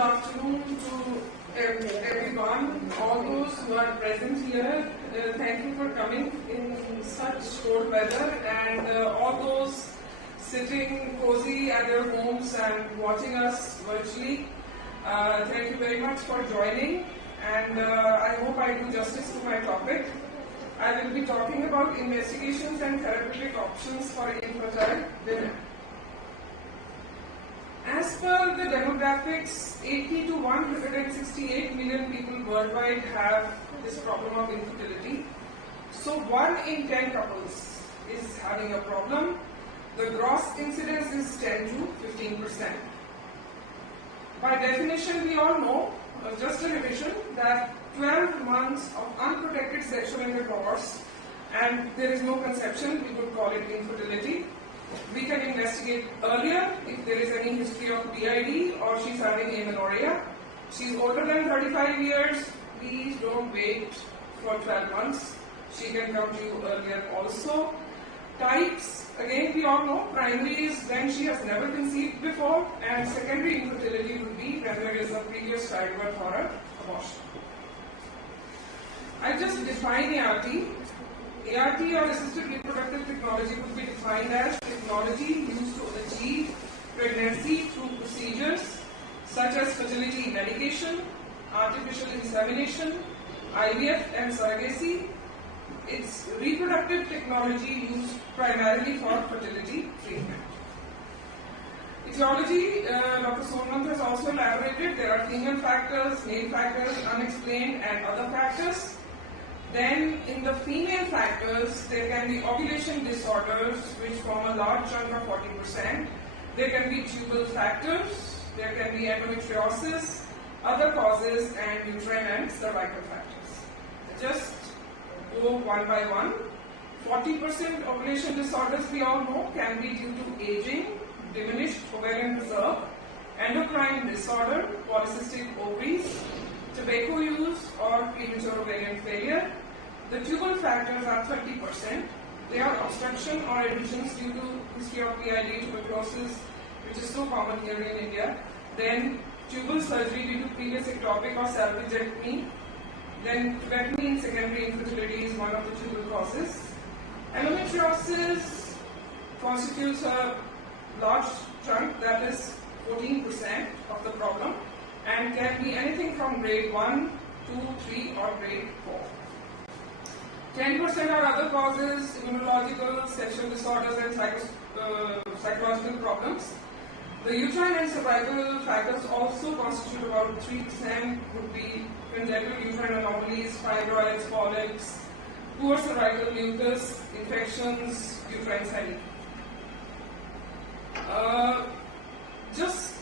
afternoon to everyone, all those who are present here. Thank you for coming in such cold weather, and all those sitting cozy at their homes and watching us virtually. Thank you very much for joining, and I hope I do justice to my topic. I will be talking about investigations and therapeutic options for infertile women. As per the demographics, 80 to 168 million people worldwide have this problem of infertility. So 1 in 10 couples is having a problem. The gross incidence is 10 to 15%. By definition, we all know, just a revision, that 12 months of unprotected sexual intercourse and there is no conception, we would call it infertility. We can investigate earlier if there is any history of PID or she's having amenorrhea. She's older than 35 years, please don't wait for 12 months. She can come to you earlier also. Types, again we all know, primary is when she has never conceived before, and secondary infertility would be when there is a previous childbirth or an abortion. I just define ART. ART or assisted reproductive technology would be defined as technology used to achieve pregnancy through procedures such as fertility medication, artificial insemination, IVF and surrogacy. It's reproductive technology used primarily for fertility treatment. Etiology, Dr. Sonmant has also elaborated. There are female factors, male factors, unexplained and other factors. Then in the female factors, there can be ovulation disorders which form a large chunk of 40%. There can be tubal factors, there can be endometriosis, other causes and uterine and cervical factors. Just go one by one. 40% ovulation disorders we all know can be due to aging, diminished ovarian reserve, endocrine disorder, polycystic ovaries, tobacco use or premature ovarian failure. The tubal factors are 30%. They are obstruction or adhesions due to history of PID, tuberculosis, which is so common here in India. Then tubal surgery due to previous ectopic or salvagectomy. Then tubectomy in secondary infertility is one of the tubal causes. Endometriosis constitutes a large chunk, that is 14% of the problem, and can be anything from grade 1, 2, 3 or grade 4. 10% are other causes, immunological, sexual disorders and psychological problems. The uterine and cervical factors also constitute about 3%, would be congenital uterine anomalies, fibroids, polyps, poor cervical mucus, infections, uterine swelling. Just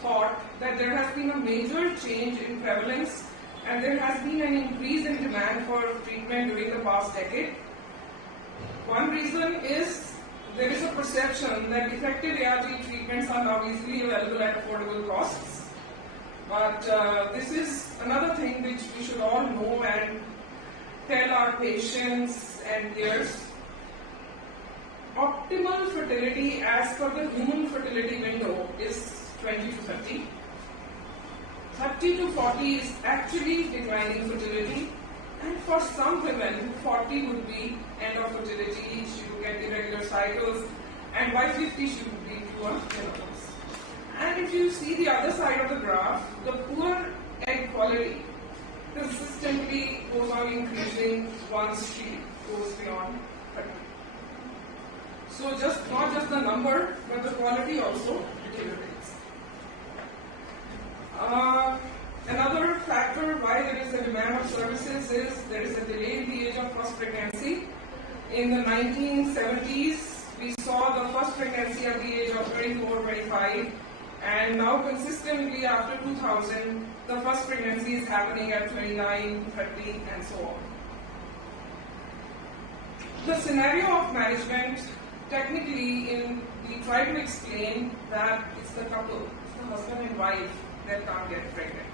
thought that there has been a major change in prevalence and there has been an increase in demand for treatment during the past decade. One reason is there is a perception that effective ART treatments are now easily available at affordable costs. But this is another thing which we should all know and tell our patients and peers. Optimal fertility as per the human fertility window is 20 to 30. 30 to 40 is actually declining fertility, and for some women 40 would be end of fertility, she would get irregular cycles, and by 50 she would be to a menopause. And if you see the other side of the graph, the poor egg quality consistently goes on increasing once she goes beyond 30. So not just the number, but the quality also deteriorates. Another factor why there is a demand of services is there is a delay in the age of first pregnancy. In the 1970s, we saw the first pregnancy at the age of 24, 25, and now consistently after 2000, the first pregnancy is happening at 29, 30, and so on. The scenario of management, technically, we try to explain that it's the couple, it's the husband and wife that can't get pregnant.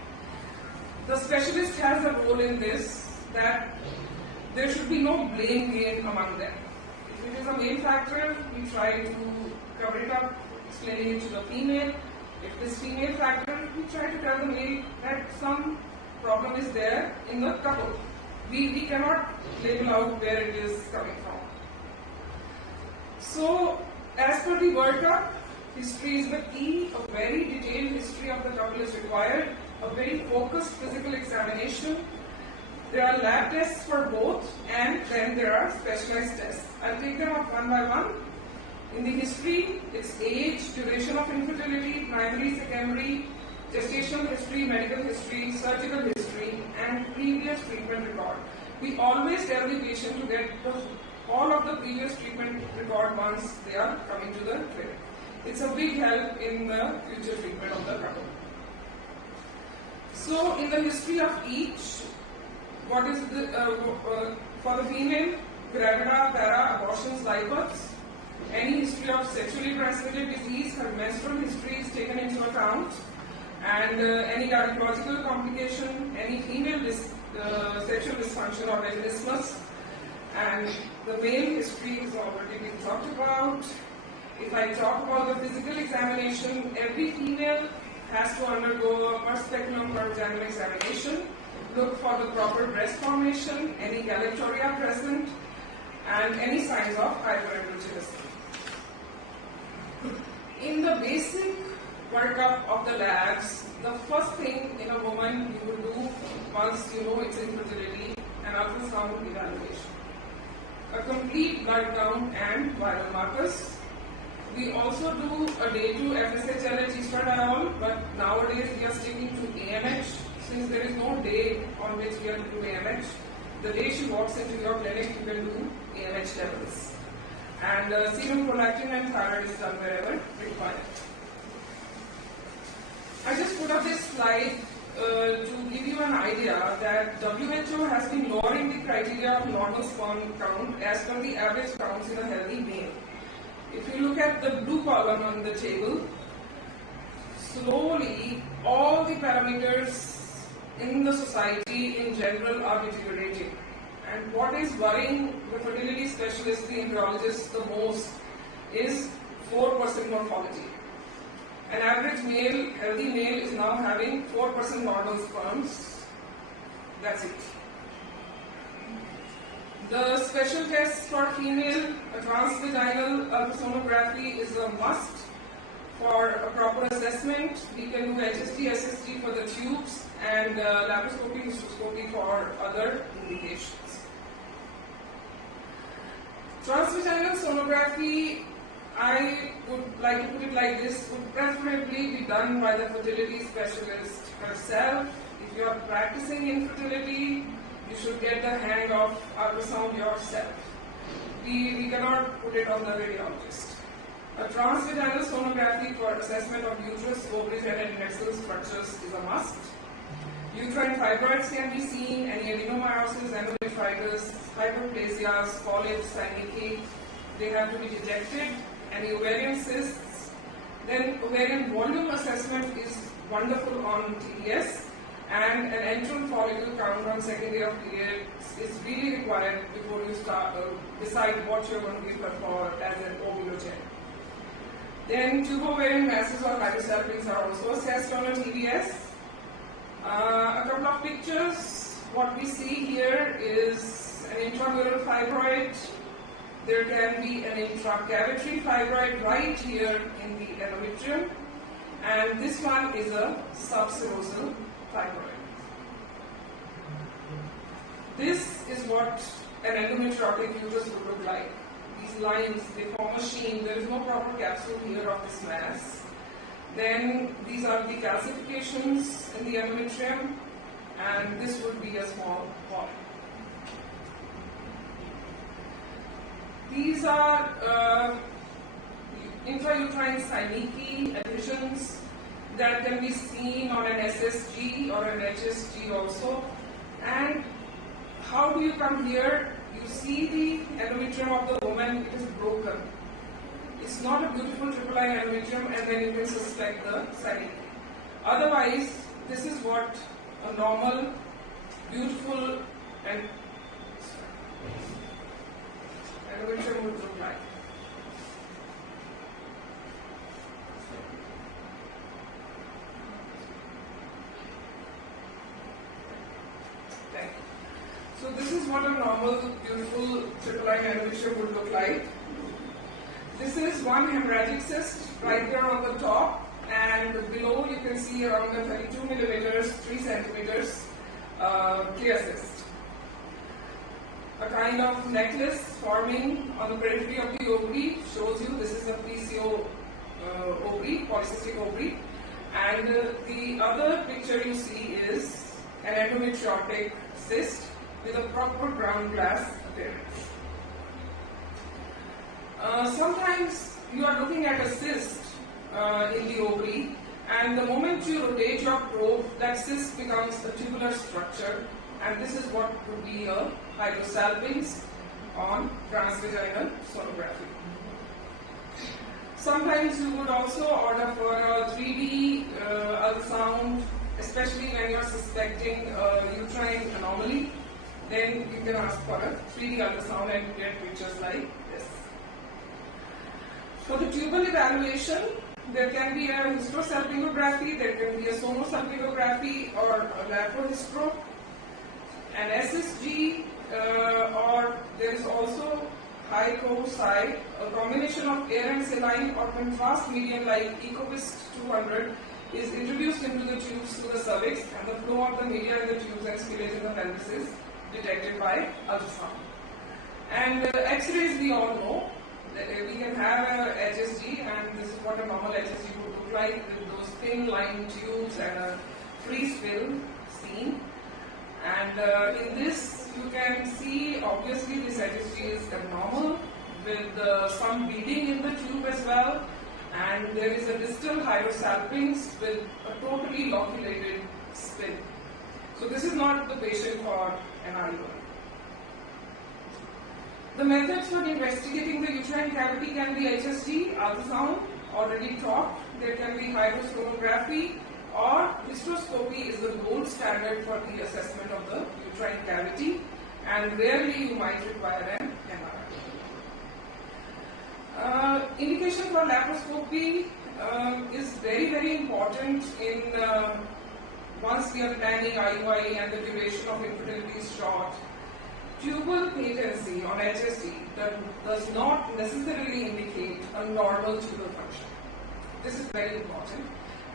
The specialist has a role in this, that there should be no blame game among them. If it is a male factor, we try to cover it up, explaining it to the female. If this female factor, we try to tell the male that some problem is there in the couple. We cannot label out where it is coming from. So, as per the World Cup, history is the key. A very detailed history of the couple is required. A very focused physical examination. There are lab tests for both, and then there are specialized tests. I'll take them up one by one. In the history, it's age, duration of infertility, primary, secondary, gestational history, medical history, surgical history, and previous treatment record. We always tell the patient to get all of the previous treatment record once they are coming to the clinic. It's a big help in the future treatment of the couple. So, in the history of each, what is the for the female, gravida, para, abortions, diapers, any history of sexually transmitted disease, her menstrual history is taken into account, and any gynecological complication, any female sexual dysfunction or vaginismus, and the male history is already been talked about. If I talk about the physical examination, every female has to undergo a per speculum per vaginal examination. Look for the proper breast formation, any galactoria present, and any signs of hyperandrogenicity. In the basic workup of the labs, the first thing in a woman you will do once you know its infertility, an ultrasound evaluation. A complete blood count and viral markers. We also do a day 2 FSH estradiol, but nowadays we are sticking to AMH. Since there is no day on which we have to do AMH, the day she walks into your clinic, you can do AMH levels. And serum prolactin and thyroid is done wherever required. I just put up this slide to give you an idea that WHO has been lowering the criteria of normal sperm count as per the average counts in a healthy male. If you look at the blue column on the table, slowly all the parameters in the society in general are deteriorating. And what is worrying the fertility specialists, the embryologists the most is 4% morphology. An average male, healthy male is now having 4% normal sperms. That's it. The special tests for female, a transvaginal ultrasonography is a must for a proper assessment. We can do HST, SST for the tubes and laparoscopy, hysteroscopy for other indications. Transvaginal sonography, I would like to put it like this, would preferably be done by the fertility specialist herself. If you are practicing infertility, you should get the hang of ultrasound yourself. We cannot put it on the radiologist. A transvaginal sonography for assessment of uterus, ovaries and adnexal structures is a must. Uterine fibroids can be seen, any adenomyosis, endometritis, hyperplasias, polyps, synecdoche, they have to be detected. Any ovarian cysts. Then ovarian volume assessment is wonderful on TDS, and an enteral follicle count on second day of period is really required before you start decide what you're going to give her for as an ovulogen. Then tubo-ovarian masses or hydrosalpinx are also assessed on a TDS. A couple of pictures. What we see here is an intramural fibroid. There can be an intracavitary fibroid right here in the endometrium, and this one is a subserosal fibroid. This is what an endometriotic uterus would look like. These lines, they form a sheen. There is no proper capsule here of this mass. Then these are the calcifications in the endometrium, and this would be a small polyp. These are intrauterine synecdoche adhesions that can be seen on an SSG or an HSG also. And how do you come here? You see the endometrium of the woman, it is broken. It's not a beautiful triple line endometrium, and then you can suspect the synecdoche. Otherwise, this is what a normal, beautiful and endometrium would look like. So this is what a normal, beautiful triple-line endometrium would look like. This is one hemorrhagic cyst right there on the top, and below you can see around the 32 millimeters, 3 centimeters clear cyst. A kind of necklace forming on the periphery of the ovary shows you this is a PCO ovary, polycystic ovary, and the other picture you see is an endometriotic cyst with a proper ground glass appearance. Sometimes you are looking at a cyst in the ovary, and the moment you rotate your probe, that cyst becomes a tubular structure, and this is what would be a hydrosalpinx on transvaginal sonography. Sometimes you would also order for a 3D ultrasound, especially when you are suspecting a uterine anomaly. Then you can ask for a 3D ultrasound and get pictures like this. For the tubal evaluation, there can be a hysterosalpingography, there can be a sonosalpingography or a laparoscopy, an SSG, or there is also HICO-SI, a combination of air and saline or contrast medium like Ecovist 200 is introduced into the tubes through the cervix, and the flow of the media in the tubes and spillage in the pelvis is detected by ultrasound. And X-rays, we all know that we can have a HSG, and this is what a normal HSG would look like with those thin line tubes and a free spill seen. And in this, you can see obviously this HSG is abnormal with some bleeding in the tube as well, and there is a distal hydrosalpinx with a totally loculated spill. So this is not the patient for an IUI. The methods for investigating the uterine cavity can be HSG, ultrasound, already talked. There can be hydrosonography, or hysteroscopy is the gold standard for the assessment of the uterine cavity, and rarely you might require an MRI. Indication for laparoscopy is very, very important in once we are planning IUI and the duration of infertility is short. Tubal patency on HSG does not necessarily indicate a normal tubal function. This is very important.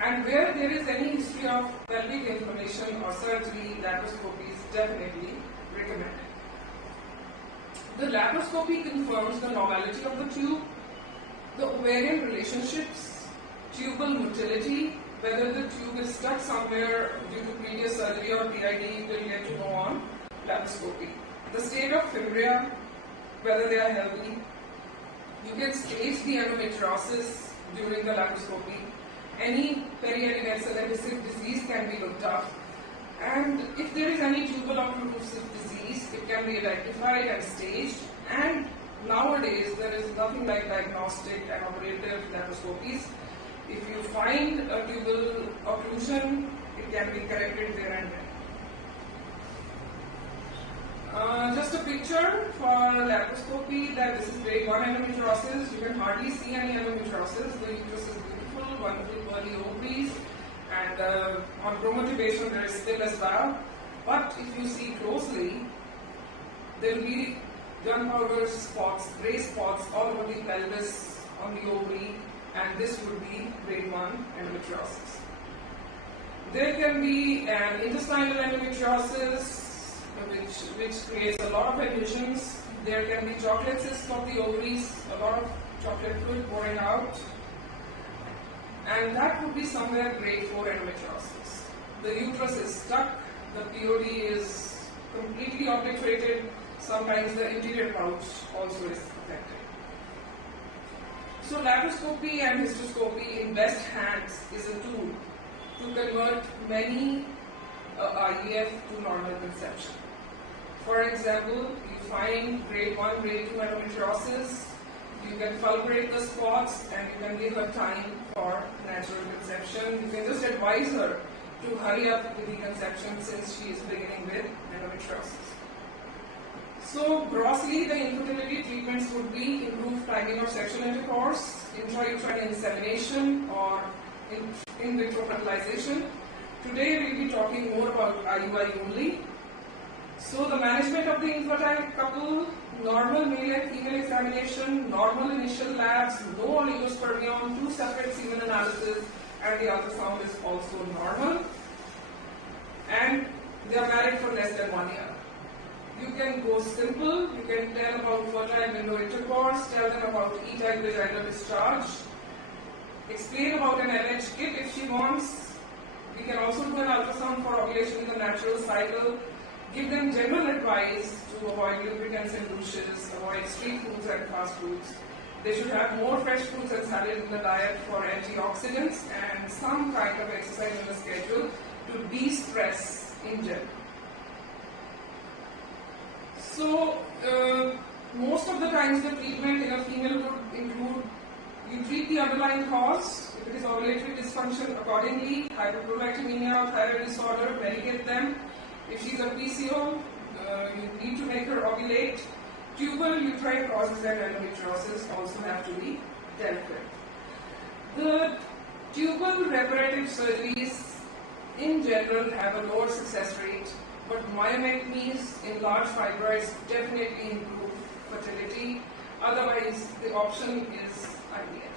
And where there is any history of pelvic inflammation or surgery, laparoscopy is definitely recommended. The laparoscopy confirms the normality of the tube, the ovarian relationships, tubal motility, whether the tube is stuck somewhere due to previous surgery or PID, you will get to know on laparoscopy. The state of fibria, whether they are healthy. You can stage the endometriosis during the laparoscopy. Any periadnexal adhesive disease can be looked up. And if there is any tubal occlusive disease, it can be identified and staged. And nowadays, there is nothing like diagnostic and operative laparoscopies. If you find a tubal occlusion, it can be corrected there and then. Just a picture for laparoscopy that this is grade 1 endometriosis. You can hardly see any endometriosis. The uterus is beautiful, wonderful pearly ovaries, and on chromotubation there is still as well. But if you see closely, there will be gunpowder spots, grey spots all over the pelvis, on the ovary, and this would be grade 1 endometriosis. There can be an intestinal endometriosis, which creates a lot of adhesions. There can be chocolate cysts of the ovaries, a lot of chocolate fluid pouring out, and that would be somewhere grade 4 endometriosis. The uterus is stuck, the POD is completely obliterated, sometimes the interior pouch also is affected. So laparoscopy and hysteroscopy in best hands is a tool to convert many IVF to normal conception. For example, you find grade 1, grade 2 endometriosis, you can fulgurate the spots and you can give her time for natural conception. You can just advise her to hurry up with the conception since she is beginning with endometriosis. So grossly, the infertility treatments would be improved timing of sexual intercourse, intrauterine insemination, or in vitro fertilization. Today we will be talking more about IUI only. So the management of the infertile couple, normal male and female examination, normal initial labs, no oligospermion, 2 separate semen analysis, and the ultrasound is also normal. And they are married for less than 1 year. You can go simple, you can tell about fertile window intercourse, tell them about E-type vaginal discharge, explain about an LH kit if she wants. We can also do an ultrasound for ovulation in the natural cycle, give them general advice to avoid lubricants and douches, avoid street foods and fast foods. They should have more fresh fruits and salad in the diet for antioxidants and some kind of exercise in the schedule to de-stress in general. So, most of the times the treatment in a female would include, you treat the underlying cause, if it is ovulatory dysfunction accordingly, hyperprolactinemia, thyroid disorder, medicate them. If she's a PCO, you need to make her ovulate. Tubal uterine causes and endometriosis also have to be dealt with. The tubal reparative surgeries in general have a lower success rate, but myomectomies in large fibroids definitely improve fertility. Otherwise, the option is IVF.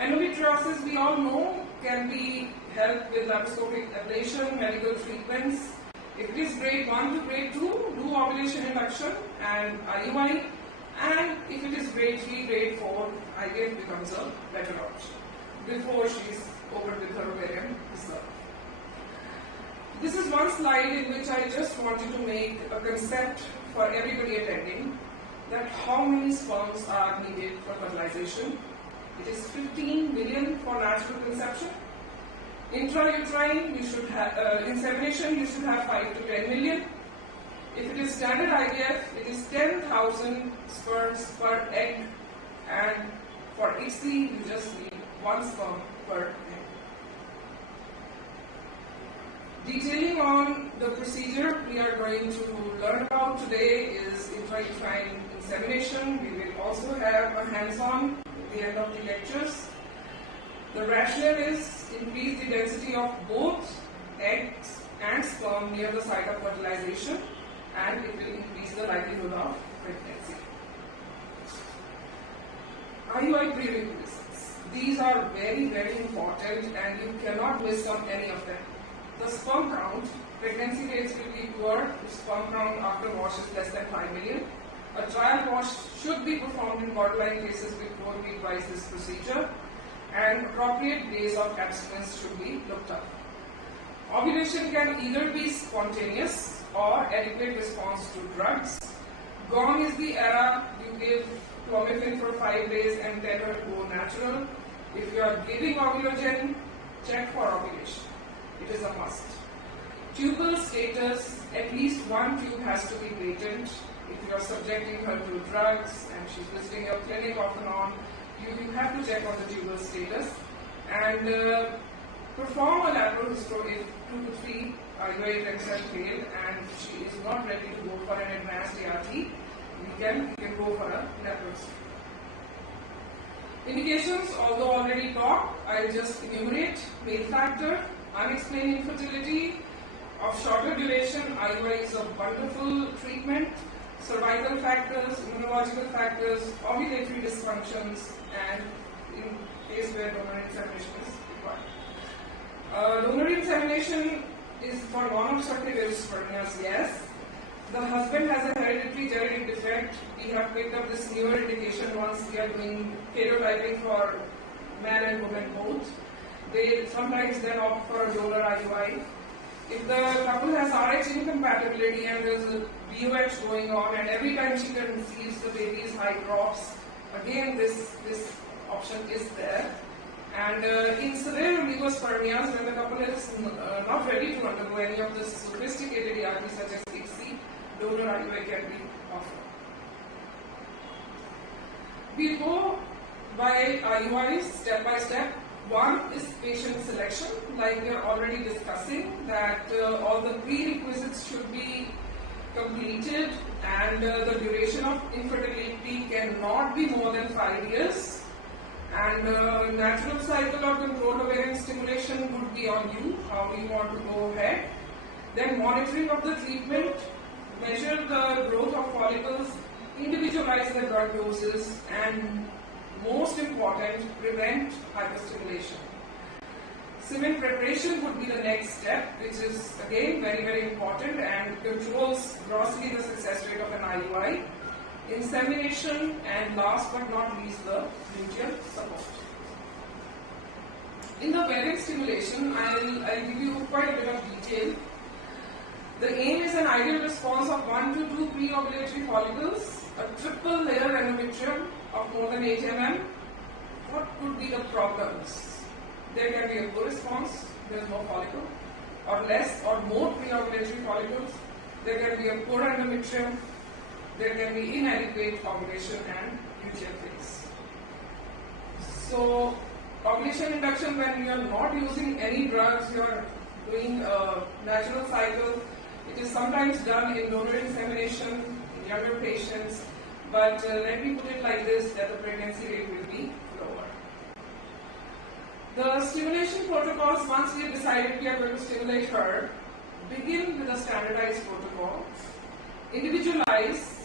Endometriosis, we all know, can be helped with laparoscopic ablation, medical treatments. If it is grade 1 to grade 2, do ovulation induction and IUI. And if it is grade 3, grade 4, IVF becomes a better option before she is over with her ovarian reserve. This is one slide in which I just wanted to make a concept for everybody attending, that how many sperms are needed for fertilization. It is 15 million for natural conception. Intrauterine, you should have, insemination, you should have 5 to 10 million. If it is standard IVF, it is 10,000 sperms per egg, and for HC, you just need 1 sperm per egg. Detailing on the procedure we are going to learn about today is intrauterine insemination. We will also have a hands-on at the end of the lectures. The rationale is increase the density of both eggs and sperm near the site of fertilization, and it will increase the likelihood of pregnancy. IUI prerequisites. These are very, very important and you cannot miss on any of them. The sperm count, pregnancy rates will be poor if sperm count after wash is less than 5 million. A trial wash should be performed in borderline cases before we advise this procedure, and appropriate days of abstinence should be looked up. Ovulation can either be spontaneous or adequate response to drugs. Gone is the era you give clomiphene for 5 days and tell her to go natural. If you are giving Ovulogen, check for ovulation. It is a must. Tubal status, at least one tube has to be patent. If you are subjecting her to drugs and she's visiting your clinic off and on, you have to check on the tubal status and perform a lateral hysto if 2 to 3 IUI attempts have failed and she is not ready to go for an advanced ART. We can go for a lateral hysto. Indications, although already talked, I'll just enumerate. Male factor, unexplained infertility of shorter duration, IUI is a wonderful treatment. Cervical factors, immunological factors, ovulatory dysfunctions, and in case where donor insemination is required. Donor insemination is for non-obstructive erythrodermias, yes. The husband has a hereditary genetic defect. We have picked up this newer indication once we are doing karyotyping for man and woman both. They sometimes then opt for a donor IUI. If the couple has RH incompatibility and there's a VOH going on and every time she conceives the baby is high drops, again this option is there. And in severe oligospermias, when the couple is not ready to undergo any of the sophisticated ART such as ICSI, donor IUI can be offered. We go by IUIs step by step. One is patient selection, like we are already discussing, that all the prerequisites should be completed and the duration of infertility cannot be more than 5 years, and natural cycle or controlled ovarian stimulation would be on you, how you want to go ahead. Then monitoring of the treatment, optimize the drug doses, and most important, prevent hyperstimulation. Semen preparation would be the next step, which is again very, very important and controls grossly the success rate of an IUI. Insemination, and last but not least, the luteal support. In the ovarian stimulation, I'll give you quite a bit of detail. The aim is an ideal response of 1 to 2 pre-ovulatory follicles, a triple layer endometrium of more than 8 mm. What could be the problems? There can be a poor response, there is no follicle, or less or more pre-ovulatory follicles. There can be a poor endometrium. There can be inadequate ovulation and luteal phase. So, ovulation induction, when you are not using any drugs, you are doing a natural cycle. It is sometimes done in donor insemination in younger patients, but let me put it like this, that the pregnancy rate will be lower. The stimulation protocols, once we have decided we are going to stimulate her, begin with a standardized protocol, individualize.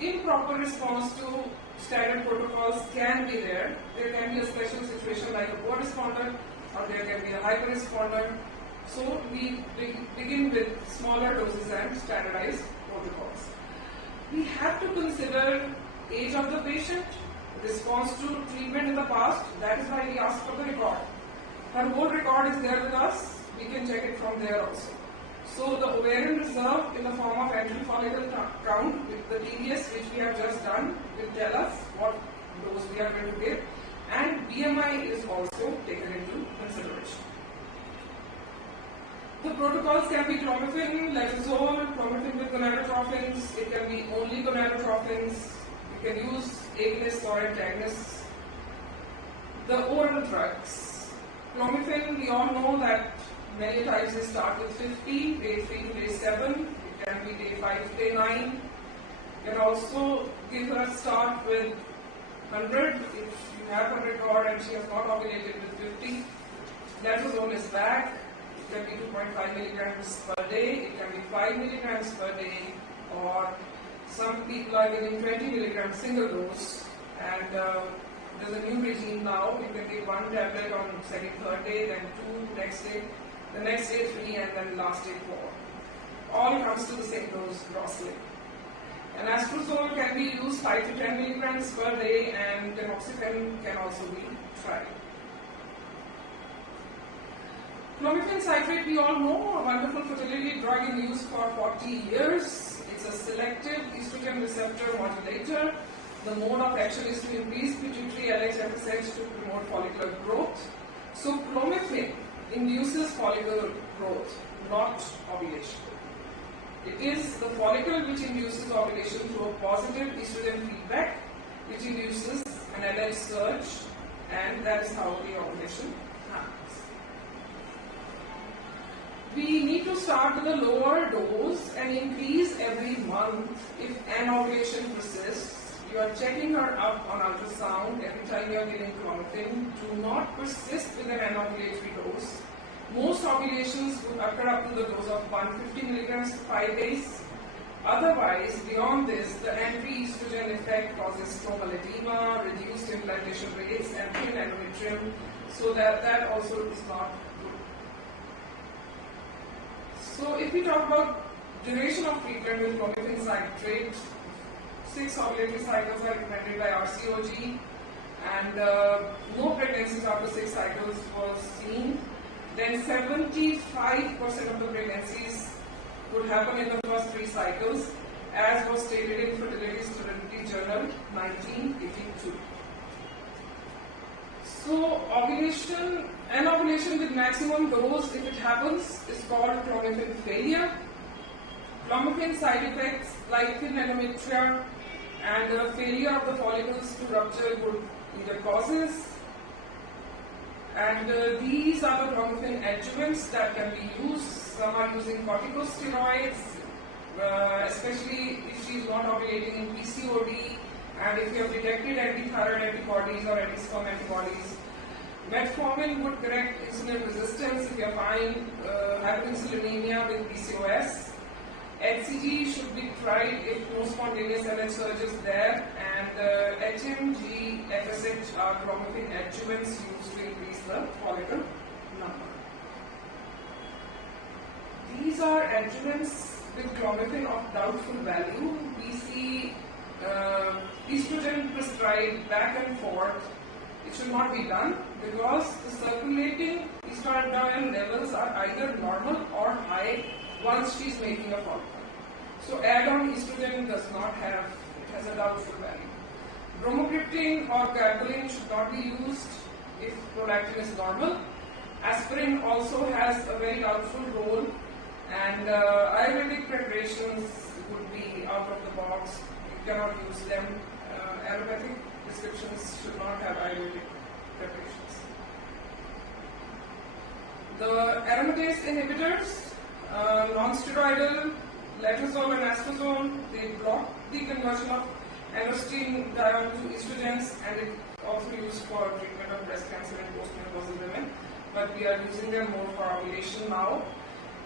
Improper response to standard protocols can be there. There can be a special situation like a poor responder, or there can be a hyper responder. So we begin with smaller doses and standardized protocols. We have to consider age of the patient, response to treatment in the past. That is why we ask for the record. Her whole record is there with us. We can check it from there also. So the ovarian reserve in the form of antral follicle count with the TDS which we have just done will tell us what dose we are going to give, and BMI is also taken into consideration. The protocols can be clomiphene, letrozole, clomiphene with gonadotrophins. It can be only gonadotrophins. You can use agonists or antagonists. The oral drugs. Clomiphene, we all know that many times they start with 50, day 3 to day 7. It can be day 5 to day 9. You can also give her a start with 100 if you have a record and she has not ovulated with 50. Letrozole is back. It can be 2.5 milligrams per day. It can be 5 milligrams per day, or some people are giving 20 milligrams single dose. And there's a new regime now. You can take 1 tablet on second, third day, then 2 next day. The next day 3, and then last day 4. All comes to the same dose grossly. And anastrozole can be used 5 to 10 milligrams per day, and tamoxifen can also be tried. Clomiphene citrate, we all know, a wonderful fertility drug in use for 40 years. It's a selective estrogen receptor modulator. The mode of action is to increase pituitary LH-FSH to promote follicular growth. So clomiphene induces follicular growth, not ovulation. It is the follicle which induces ovulation through a positive estrogen feedback, which induces an LH surge, and that is how the ovulation happens. We need to start with a lower dose and increase every month if an ovulation persists. You are checking her up on ultrasound every time you are giving clomiphene. Do not persist with an anovulatory dose. Most ovulations would occur up to the dose of 150 milligrams for 5 days. Otherwise, beyond this, the anti-estrogen effect causes stromal edema, reduced implantation rates, and thin endometrium, so that also is not good. So, if we talk about duration of treatment with clomiphene citrate, 6 ovulatory cycles are recommended by RCOG, and no pregnancies after 6 cycles was seen. Then 75% of the pregnancies could happen in the first 3 cycles, as was stated in Fertility Sterility Journal 1982. So ovulation, anovulation with maximum dose, if it happens, is called clomiphene failure. Clomiphene side effects like thin endometria and failure of the follicles to rupture could be the causes. And these are the clomiphene adjuvants that can be used. Some are using corticosteroids, especially if she is not ovulating in PCOD, and if you have detected antithyroid antibodies or anti-sperm antibodies. Metformin would correct insulin resistance if you find hyperinsulinemia with PCOS. HCG should be tried if no spontaneous LH surge is there, and HMG, FSH are clomiphene adjuvants used to increase the follicle number. These are adjuvants with clomiphene of doubtful value. We see estrogen prescribed back and forth. It should not be done because the circulating estradiol levels are either normal or high once she is making a follicle. So add-on estrogen does not have, it has a doubtful value. Bromocriptine or carbolene should not be used if prolactin is normal. Aspirin also has a very doubtful role, and Ayurvedic preparations would be out of the box. You cannot use them. Allopathic prescriptions should not have Ayurvedic preparations. The aromatase inhibitors, non-steroidal, letrozole and astrazole, they block the conversion of androstenedione to estrogens, and it also used for treatment of breast cancer in postmenopausal women. But we are using them more for ovulation now.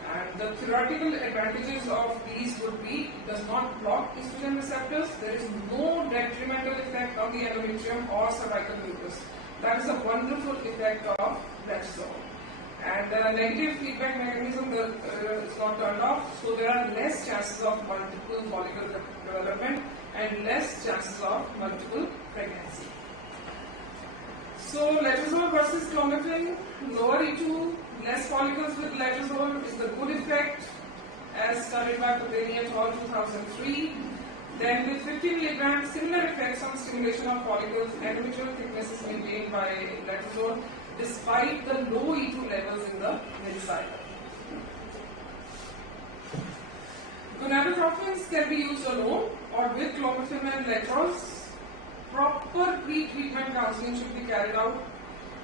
And the theoretical advantages of these would be, it does not block estrogen receptors, there is no detrimental effect on the endometrium or cervical mucus. That is a wonderful effect of letrozole. And negative feedback mechanism is not turned off, so there are less chances of multiple follicle development and less chances of multiple pregnancy. So letrozole versus clomiphene, lower E2, less follicles with letrozole is the good effect, as studied by Puteni et al. 2003. Then with 50 mg, similar effects on stimulation of follicles, endometrial thickness is maintained by letrozole despite the low E2 levels in the mid-cycle. Gonadotrophins can be used alone or with clomiphene and letroz. Proper pre-treatment counseling should be carried out.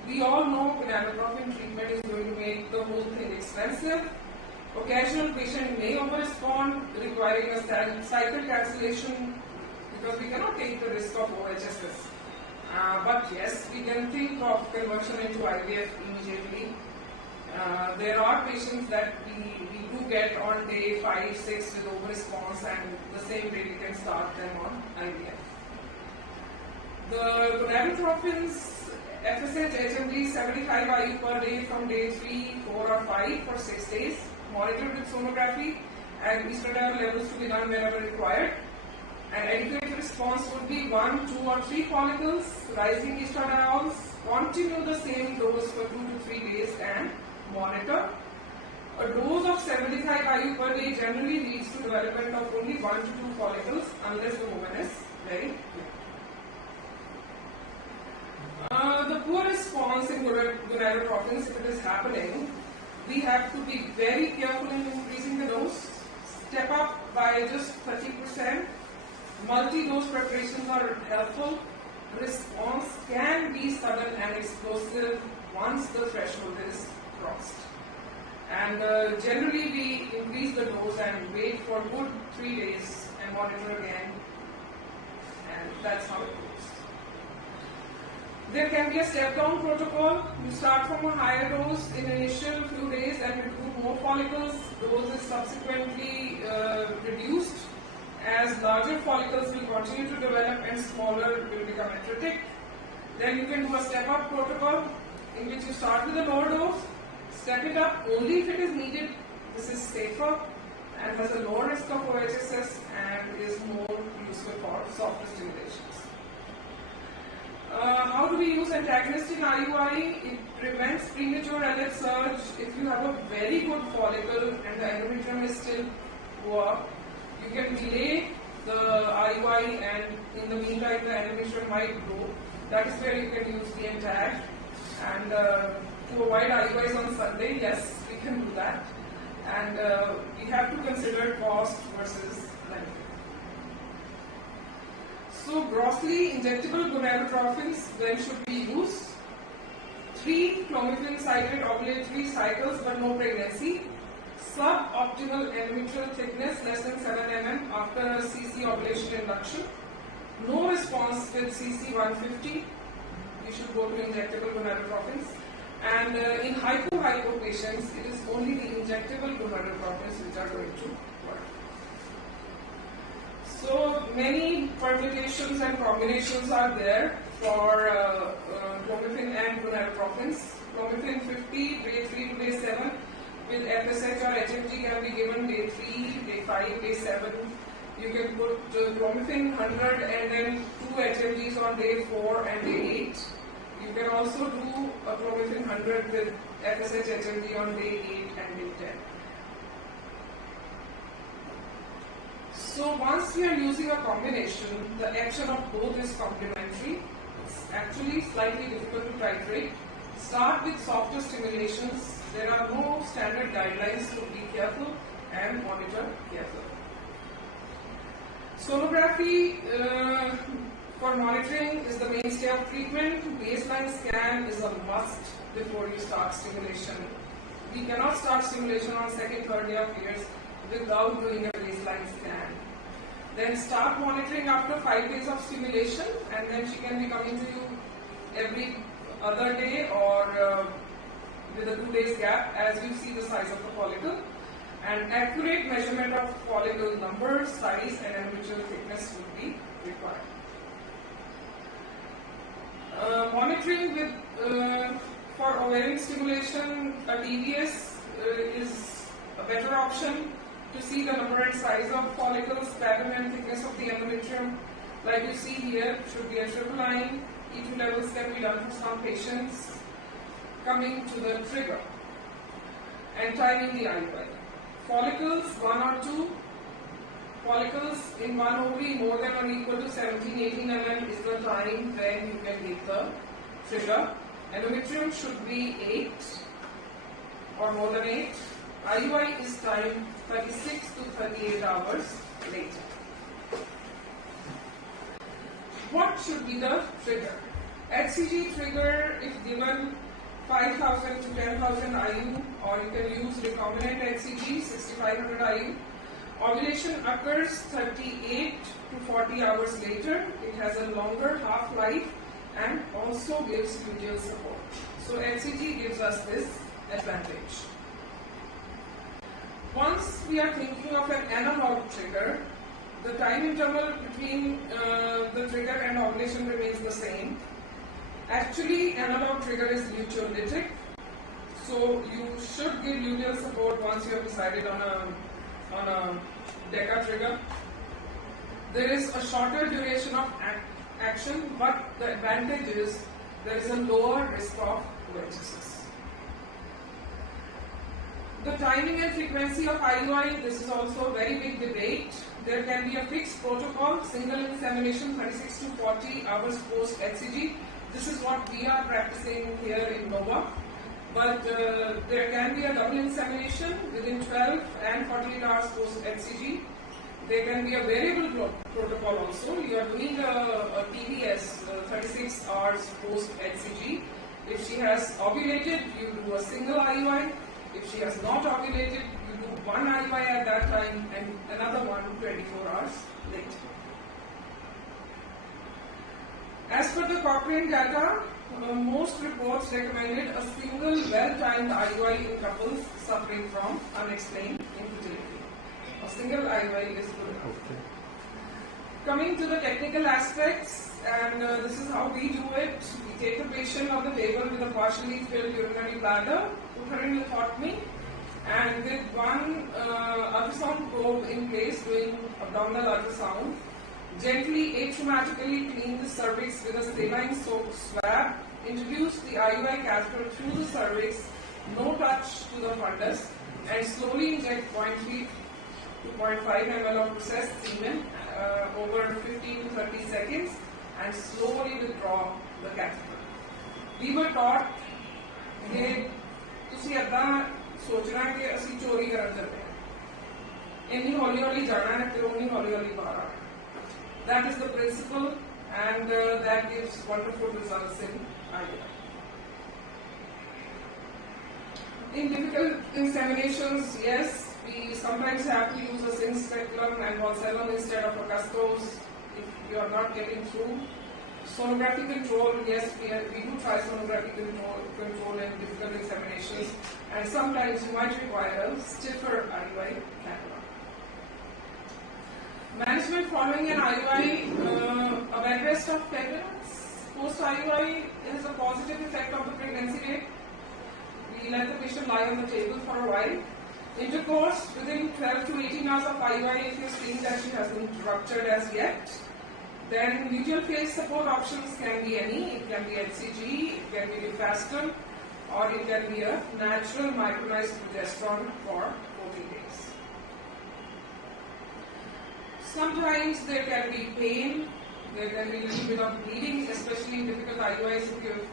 We all know gonadotrophin treatment is going to make the whole thing expensive. Occasional patient may over-respond, requiring a cycle cancellation because we cannot take the risk of OHSS. But yes, we can think of conversion into IVF immediately. There are patients that we do get on day 5, 6 with over-response, and the same day we can start them on IVF. The gonadotrophins, FSH, HMG, 75 IU per day from day 3, 4 or 5 for 6 days, monitored with sonography, and estradiol levels to be done whenever required. An adequate response would be 1, 2 or 3 follicles, rising estradiols, continue the same dose for 2 to 3 days and monitor. A dose of 75 IU per day generally leads to development of only 1 to 2 follicles unless the woman is very young. The poor response in gonadotrophins, if it is happening, we have to be very careful in increasing the dose. Step up by just 30%. Multi-dose preparations are helpful. Response can be sudden and explosive once the threshold is crossed. And generally we increase the dose and wait for good 3 days and monitor again. And that's how it goes. There can be a step-down protocol. You start from a higher dose in initial few days and recruit more follicles. Dose is subsequently reduced as larger follicles will continue to develop and smaller will become atretic. Then you can do a step-up protocol in which you start with a lower dose, step it up only if it is needed. This is safer and has a lower risk of OHSS and is more useful for softer stimulations. How do we use antagonist in IUI? It prevents premature LH surge. If you have a very good follicle and the endometrium is still poor, you can delay the IUI, and in the meantime the endometrium might grow. That is where you can use the antag. And to avoid IUIs on Sunday, yes, we can do that. And we have to consider cost versus benefit. So grossly injectable gonadotrophins, when should we use? 3 clomiphene cited ovulatory cycles but no pregnancy. Suboptimal endometrial thickness less than 7 mm after CC ovulation induction. No response with CC 150. We should go to injectable gonadotrophins. And in hypo patients, it is only the injectable gonadotrophins which are going to work. many permutations and combinations are there for clomiphene and gonadotropins. Clomiphene 50, day 3 to day 7, with FSH or HMG can be given day 3, day 5, day 7. You can put clomiphene 100 and then 2 HMGs on day 4 and day 8. You can also do a clomiphene 100 with FSH HMG on day 8 and day 10. So once we are using a combination, the action of both is complementary. It's actually slightly difficult to titrate. Start with softer stimulations. There are no standard guidelines, so be careful and monitor carefully. Sonography for monitoring is the mainstay of treatment. Baseline scan is a must before you start stimulation. We cannot start stimulation on second, third day of periods without doing a baseline scan. Then start monitoring after 5 days of stimulation, and then she can be coming to you every other day or with a 2 days gap as you see the size of the follicle. And accurate measurement of follicle number, size and endometrial thickness would be required. Monitoring with for ovarian stimulation, a TVS is a better option to see the number and size of follicles, pattern and thickness of the endometrium. Like you see here, should be a triple line. E2 levels can be done for some patients. Coming to the trigger and timing the IUI. Follicles 1 or 2. Follicles in one ovary more than or equal to 17-18 mm is the time when you can give the trigger. Endometrium should be 8 or more than 8. IUI is timed 36 to 38 hours later. What should be the trigger? HCG trigger, if given 5,000 to 10,000 IU, or you can use recombinant HCG 6,500 IU. Ovulation occurs 38 to 40 hours later. It has a longer half-life and also gives luteal support. So HCG gives us this advantage. Once we are thinking of an analog trigger, the time interval between the trigger and ovulation remains the same. Actually, analog trigger is luteolytic, so you should give luteal support once you have decided on a DECA trigger. There is a shorter duration of action, but the advantage is there is a lower risk of vertices. The timing and frequency of IUI, this is also a very big debate. There can be a fixed protocol, single insemination 36 to 40 hours post HCG. This is what we are practicing here in Nova. But there can be a double insemination within 12 and 48 hours post HCG. There can be a variable protocol also. You are doing a TVS 36 hours post HCG. If she has ovulated, you do a single IUI. If she has not ovulated, you do one IUI at that time and another one 24 hours later. As per the Cochrane data, most reports recommended a single well-timed IUI in couples suffering from unexplained infertility. A single IUI is good enough. Okay. Coming to the technical aspects, and this is how we do it. We take a patient on the table with a partially filled urinary bladder, put her in lithotomy, and with one ultrasound probe in place doing abdominal ultrasound, gently atraumatically clean the cervix with a saline soaked swab, introduce the IUI catheter through the cervix, no touch to the fundus, and slowly inject 0.3 to 0.5 ml of processed semen over 15 to 30 seconds and slowly withdraw the catheter. We were taught that ਤੁਸੀਂ ਏਦਾਂ ਸੋਚਣਾ ਕਿ ਅਸੀਂ ਚੋਰੀ ਕਰਨ ਚੱਲੇ ਹਾਂ ਇੰਨੀ ਹੌਲੀ ਹੌਲੀ ਜਾਣਾ ਹੈ ਫਿਰ ਉਨੀ ਹੌਲੀ ਹੌਲੀ ਬਾਹਰ ਆਣਾ that is the principle and that gives wonderful results in IUI. In difficult inseminations, yes, we sometimes have to use a Syn speculum and Valcellum instead of a Custos if you are not getting through. Sonography control, yes, we do try sonography control in difficult inseminations, and sometimes you might require a stiffer IUI cannula. Management following an IUI, a bed rest of 10 minutes post IUI has a positive effect on the pregnancy rate. We let the patient lie on the table for a while. Intercourse within 12 to 18 hours of IUI if you're seeing that she hasn't ruptured as yet. Then luteal phase support options can be any. It can be HCG, it can be Lifaston, or it can be a natural micronized progesterone for 14 days. Sometimes there can be pain, there can be a little bit of bleeding, especially in difficult IUIs if you've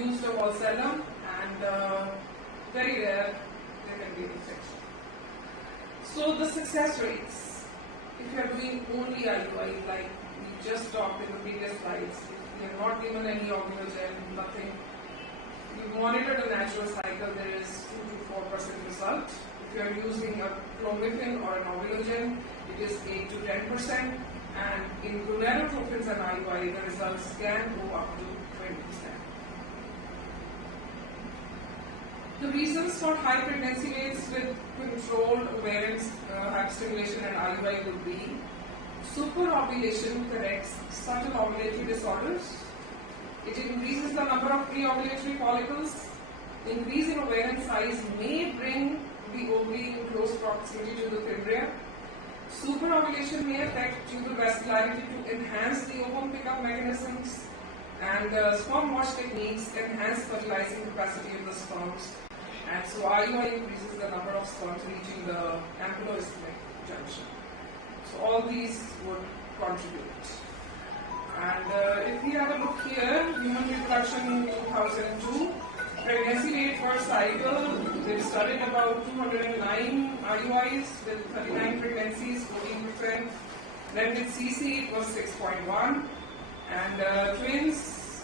used a Valsellum, and very rare there can be an infection. So the success rates, if you are doing only IUI, like we just talked in the previous slides, if you have not given any Ovulogen, nothing, you monitored a natural cycle, there is 2 to 4% result. If you are using a clomiphene or an Ovulogen, it is 8 to 10%, and in gonadotropins and IUI, the results can go up to 20%. The reasons for high pregnancy rates with controlled ovarian hyperstimulation and IUI would be superovulation corrects subtle ovulatory disorders. It increases the number of pre-ovulatory follicles. Increase in ovarian size may bring the ovary in close proximity to the fibria. Superovulation may affect tubal vascularity to enhance the ovum pickup mechanisms, and sperm wash techniques enhance fertilizing capacity of the sperms. And so IUI increases the number of sperms reaching the ampuloisthmic junction. So all these would contribute. And if we have a look here, human reproduction 2002, pregnancy rate per cycle, they studied about 209 IUIs with 39 pregnancies, 14%. Then with CC it was 6.1, and twins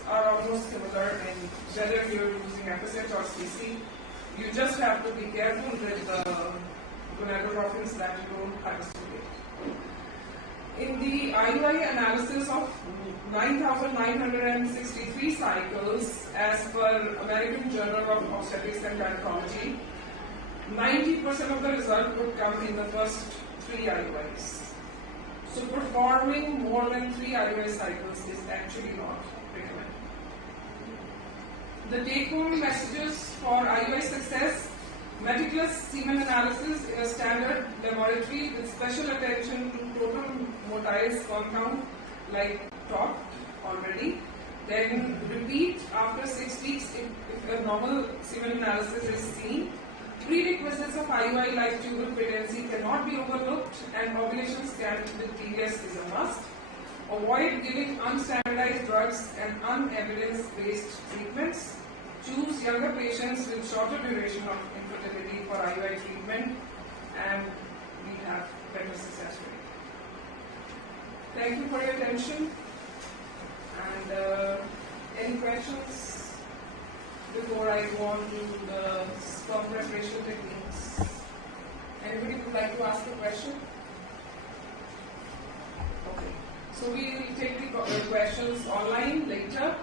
are almost similar in whether you're using FSH or CC. You just have to be careful with the gonadotropins that you don't hyperstimulate. In the IUI analysis of 9,963 cycles as per American Journal of Obstetrics and Gynecology, 90% of the result would come in the first 3 IUIs. So performing more than 3 IUI cycles is actually not recommended. The take-home messages for IUI success: meticulous semen analysis in a standard laboratory with special attention to total motile sperm count, like talked already. Then repeat after 6 weeks if a normal semen analysis is seen. Prerequisites of IUI like tubal patency cannot be overlooked, and ovulation scan with TDS is a must. Avoid giving unstandardized drugs and unevidence-based treatments. Choose younger patients with shorter duration of infertility for IUI treatment, and we have better success rate. Thank you for your attention. And any questions before I go on to the sperm preparation techniques? Anybody would like to ask a question? Okay. So we will take the questions online later.